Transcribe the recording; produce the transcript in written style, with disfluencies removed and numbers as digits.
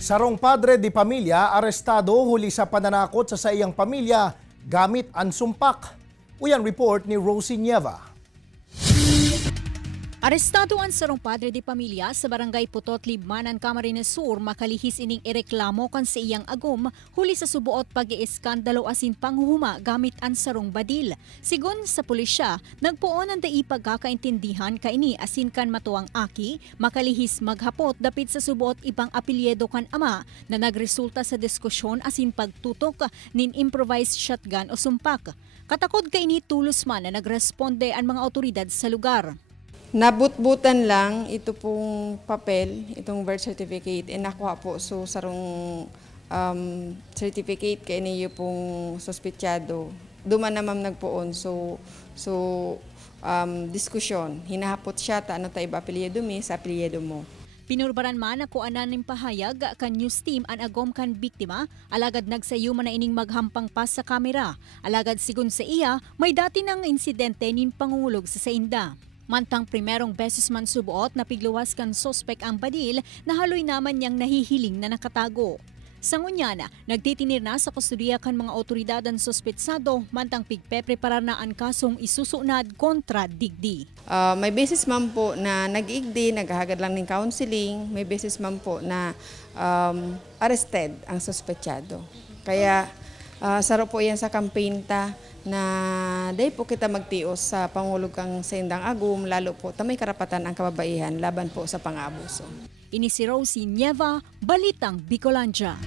Sarong padre de pamilya arestado huli sa pananakot sa iyang pamilya gamit ang sumpak. Uyan report ni Rosie Nieva. Arestado ang sarong padre de pamilya sa barangay Putot, Libmanan, Camarines Sur, makalihis ining ireklamo kan sa iyang agom huli sa subuot pag-ieskandalo asin panghuhuma gamit ang sarong badil. Sigon sa pulisya, nagpuon ang dai pagkakaintindihan kaini asin kan matuang aki, makalihis maghapot dapit sa subuot ibang apelyido kan ama na nagresulta sa diskusyon asin pagtutok nin improvised shotgun o sumpak. Katakod kaini tulos man na nagresponde ang mga otoridad sa lugar. Nabutbutan lang ito pong papel, itong birth certificate, nakuha po so sarong certificate kay niyo pong sospechado. Duman na ma'am nagpoon diskusyon. Hinahapot siya ta ano tayo ba apelyido mi sa apelyido mo. Pinurbaran man ako ananing pahayag kan news team an agom kan biktima, alagad nagsayo man na ining maghampang pas sa kamera. Alagad sigun sa iya, may dati ng insidente nin pangungulog sa sainda. Mantang primerong beses man subuot na pigluwas kan sospek ang badil na haloy naman niyang nahihiling na nakatago. Sa ngunyana, nagtitinir na sa kustudiya kan mga otoridad ang sospetsado mantang pigpepreparar na ang kasong isusunad kontra digdi. May beses man po na nag-igdi, naghahagad lang ng counseling, may beses man po na arrested ang sospechado. Kaya saro po yan sa campaign ta na dahil po kita magtios sa pangulog kang sendang agum, lalo po tamay karapatan ang kababaihan laban po sa pang-abuso. Ini si Rosie Nieva, Balitang Bicolandia.